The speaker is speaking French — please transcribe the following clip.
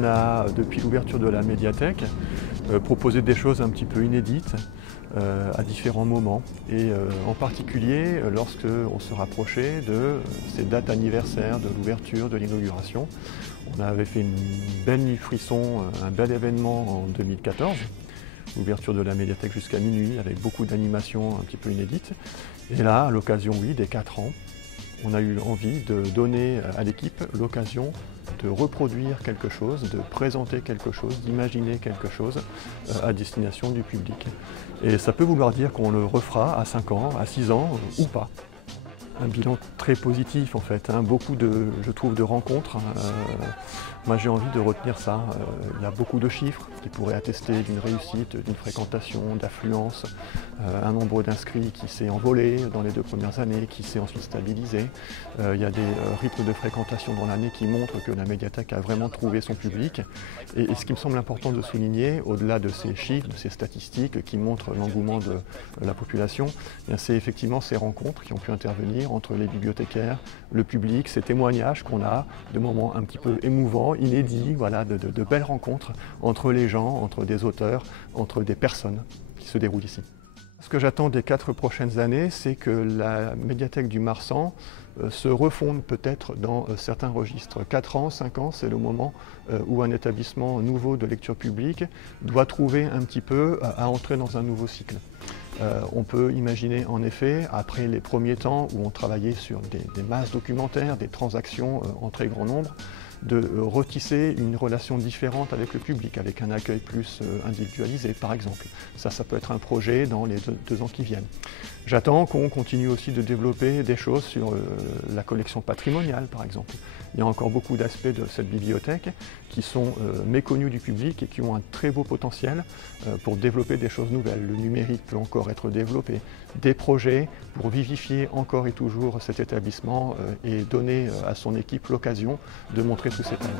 on a, depuis l'ouverture de la médiathèque, proposé des choses un petit peu inédites à différents moments. Et en particulier, lorsque on se rapprochait de ces dates anniversaires de l'ouverture, de l'inauguration. On avait fait une belle nuit frisson, un bel événement en 2014. L'ouverture de la médiathèque jusqu'à minuit, avec beaucoup d'animations un petit peu inédites. Et là, à l'occasion, oui, des 4 ans, on a eu envie de donner à l'équipe l'occasion de reproduire quelque chose, de présenter quelque chose, d'imaginer quelque chose à destination du public. Et ça peut vouloir dire qu'on le refera à 5 ans, à 6 ans ou pas. Un bilan très positif en fait, beaucoup je trouve, de rencontres. Moi j'ai envie de retenir ça. Il y a beaucoup de chiffres qui pourraient attester d'une réussite, d'une fréquentation, d'affluence, un nombre d'inscrits qui s'est envolé dans les 2 premières années, qui s'est ensuite stabilisé. Il y a des rythmes de fréquentation dans l'année qui montrent que la médiathèque a vraiment trouvé son public. Et ce qui me semble important de souligner, au-delà de ces chiffres, de ces statistiques qui montrent l'engouement de la population, c'est effectivement ces rencontres qui ont pu intervenir entre les bibliothécaires, le public, ces témoignages qu'on a de moments un petit peu émouvants, inédits, voilà, de belles rencontres entre les gens, entre des auteurs, entre des personnes qui se déroulent ici. Ce que j'attends des 4 prochaines années, c'est que la médiathèque du Marsan se refonde peut-être dans certains registres. 4 ans, 5 ans, c'est le moment où un établissement nouveau de lecture publique doit trouver un petit peu à entrer dans un nouveau cycle. On peut imaginer en effet, après les premiers temps où on travaillait sur des masses documentaires, des transactions en très grand nombre, de retisser une relation différente avec le public, avec un accueil plus individualisé par exemple. Ça peut être un projet dans les 2 ans qui viennent. J'attends qu'on continue aussi de développer des choses sur la collection patrimoniale par exemple. Il y a encore beaucoup d'aspects de cette bibliothèque qui sont méconnus du public et qui ont un très beau potentiel pour développer des choses nouvelles. Le numérique peut encore être développé. Des projets pour vivifier encore et toujours cet établissement et donner à son équipe l'occasion de montrer tous ses talents.